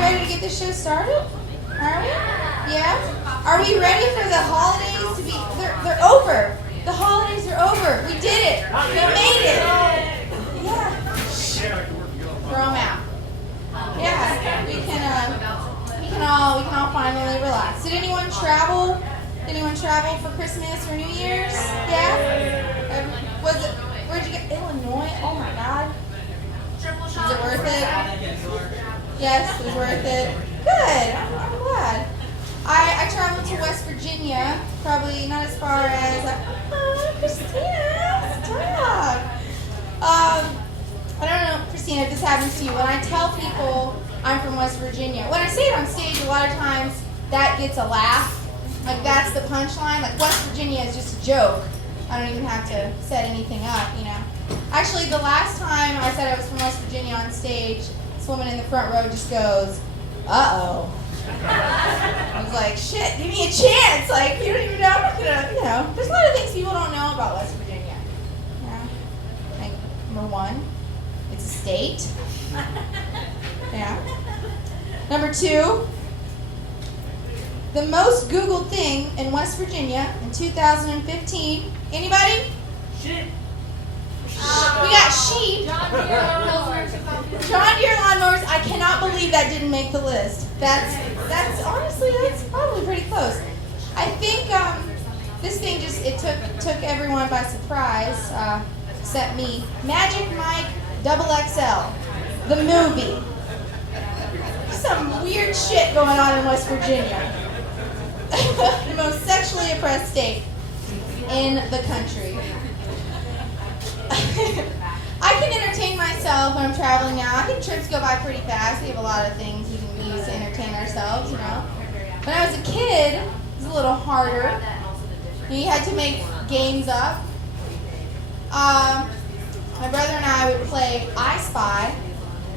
ready to get this show started? Are we? Yeah? Are we ready for the holidays to be... They're over. The holidays are over. We did it. We made it. Yeah. Throw them out. Yeah. We can all finally relax. Did anyone travel? Did anyone travel for Christmas or New Year's? Yeah? Was it... Where'd you get... Illinois? Oh my God. Was it worth it? Yes, it was worth it. Good. I'm glad. I traveled to West Virginia, probably not as far as Christina, stop. I don't know, Christina, if this happens to you. When I tell people I'm from West Virginia, when I say it on stage, a lot of times that gets a laugh. Like that's the punchline. Like West Virginia is just a joke. I don't even have to set anything up, you know. Actually, the last time I said I was from West Virginia on stage, this woman in the front row just goes, "Uh-oh." I was like, shit, give me a chance. Like, you don't even know. I'm not gonna, you know. There's a lot of things people don't know about West Virginia. Yeah. Like, number one, it's a state. Yeah. Number two, the most Googled thing in West Virginia in 2015. Anybody? Shit. We got sheep. John Deere lawnmowers. I cannot believe that didn't make the list. That's honestly, that's probably pretty close. I think this thing took everyone by surprise, except me. Magic Mike XXL, the movie. Some weird shit going on in West Virginia. The most sexually oppressed state in the country. I can entertain myself when I'm traveling now. I think trips go by pretty fast. We have a lot of things we can use to entertain ourselves, you know. When I was a kid, it was a little harder. You had to make games up. My brother and I would play I Spy.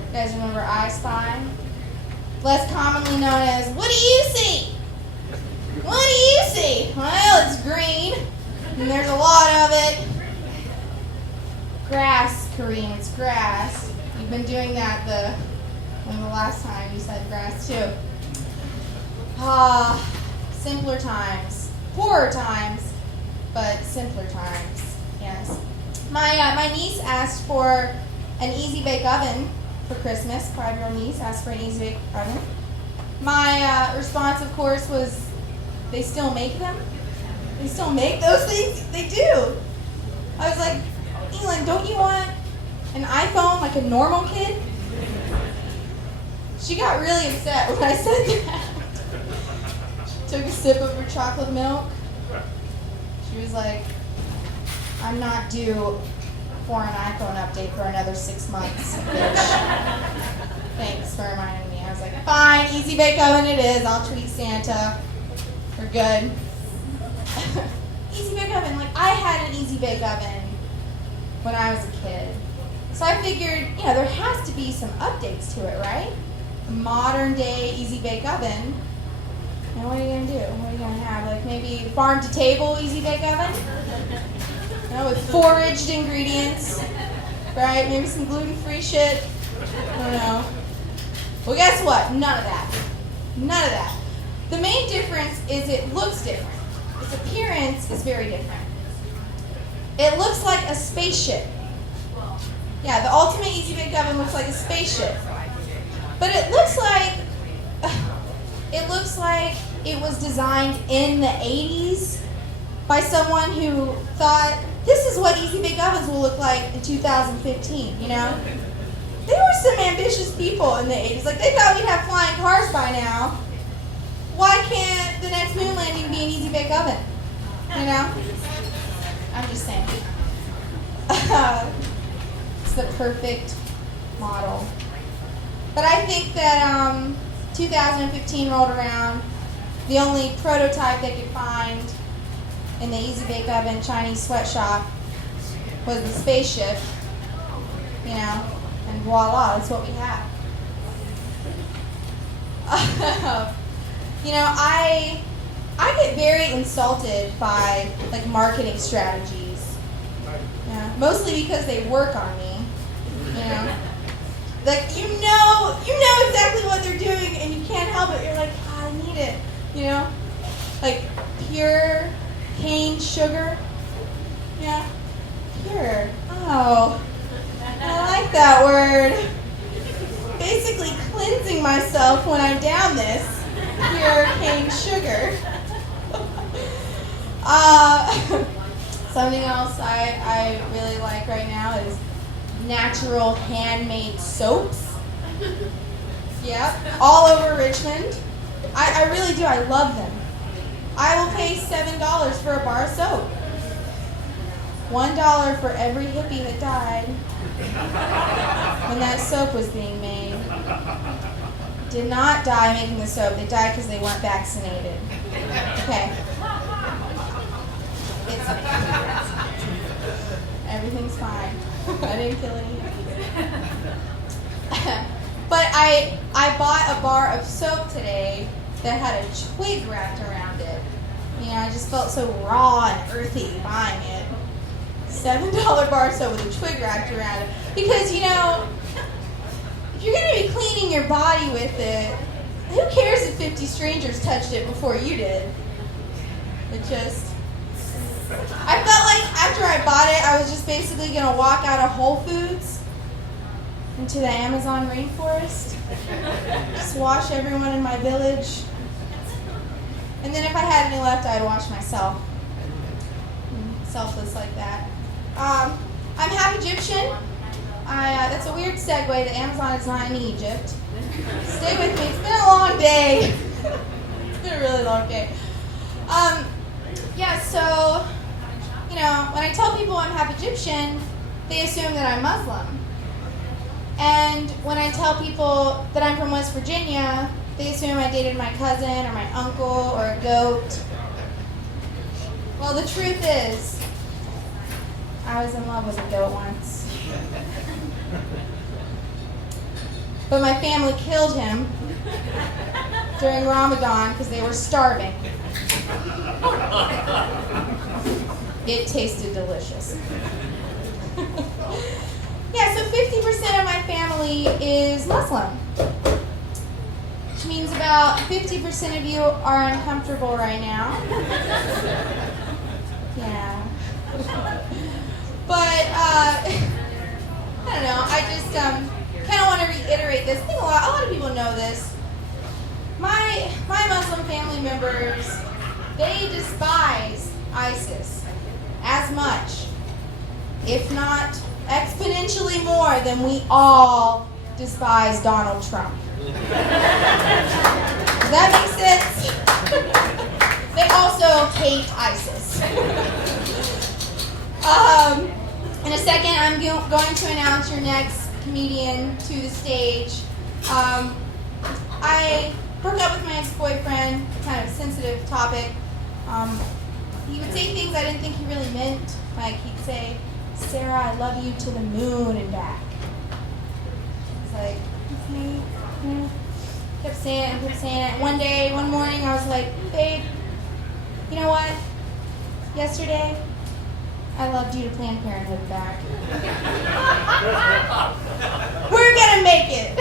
You guys remember I Spy? Less commonly known as, what do you see? What do you see? Well, it's green, and there's a lot of it. Grass, Kareem, it's grass. You've been doing that when the last time you said grass too. Simpler times. Poorer times, but simpler times, yes. My niece asked for an Easy Bake Oven for Christmas. 5-year-old niece asked for an Easy Bake Oven. My response, of course, was, they still make them? They still make those things? They do. I was like, England, don't you want an iPhone like a normal kid? She got really upset when I said that. Took a sip of her chocolate milk. She was like, I'm not due for an iPhone update for another 6 months, bitch. Thanks for reminding me. I was like, fine, Easy Bake Oven it is. I'll treat Santa. We're good. Easy Bake Oven. Like, I had an Easy Bake Oven when I was a kid. So I figured, you know, there has to be some updates to it, right? A modern day Easy Bake Oven. Now what are you going to do? What are you going to have? Like maybe farm to table Easy Bake Oven? You know, with foraged ingredients, right? Maybe some gluten-free shit. I don't know. Well, guess what? None of that. None of that. The main difference is it looks different. Its appearance is very different. It looks like a spaceship. Yeah, the ultimate Easy Bake Oven looks like a spaceship. But it looks like it was designed in the 80s by someone who thought, this is what Easy Bake Ovens will look like in 2015, you know? There were some ambitious people in the 80s. Like, they thought we'd have flying cars by now. Why can't the next moon landing be an Easy Bake Oven? You know? I'm just saying. It's the perfect model. But I think that 2015 rolled around. The only prototype they could find in the Easy Bake Oven Chinese sweatshop was the spaceship, you know, and voila, that's what we have. I get very insulted by like marketing strategies. Yeah, mostly because they work on me. Like you know exactly what they're doing and you can't help it. You're like, I need it. Like pure cane sugar. Yeah, pure. Oh, I like that word. Basically cleansing myself when I down this pure cane sugar. Something else I really like right now is natural handmade soaps. Yep, all over Richmond. I really do. I love them. I will pay $7 for a bar of soap. $1 for every hippie that died when that soap was being made. Did not die making the soap. They died because they weren't vaccinated. Okay. It's everything's fine. I didn't kill any hippies. But I bought a bar of soap today that had a twig wrapped around it. I just felt so raw and earthy buying it. $7 bar of soap with a twig wrapped around it. Because, if you're going to be cleaning your body with it, who cares if 50 strangers touched it before you did? I felt like after I bought it, I was just basically going to walk out of Whole Foods into the Amazon rainforest, just wash everyone in my village, and then if I had any left, I'd wash myself. Selfless like that. I'm half Egyptian. That's a weird segue. The Amazon is not in Egypt. Stay with me. It's been a long day. It's been a really long day. So, when I tell people I'm half Egyptian, they assume that I'm Muslim. And when I tell people that I'm from West Virginia, they assume I dated my cousin or my uncle or a goat. Well, the truth is, I was in love with a goat once. But my family killed him during Ramadan because they were starving. It tasted delicious. So 50% of my family is Muslim, which means about 50% of you are uncomfortable right now. Yeah. But, I don't know, I just kind of want to reiterate this. I think a lot of people know this. My Muslim family members, they despise ISIS as much, if not exponentially more than we all despise Donald Trump. Does that make sense? They also hate ISIS. In a second, I'm going to announce your next comedian to the stage. I broke up with my ex-boyfriend, kind of sensitive topic. He would say things I didn't think he really meant. Like he'd say, "Sarah, I love you to the moon and back." It's like, okay. Kept saying it. One morning, I was like, "Babe, you know what? Yesterday, I loved you to Planned Parenthood back." We're gonna make it.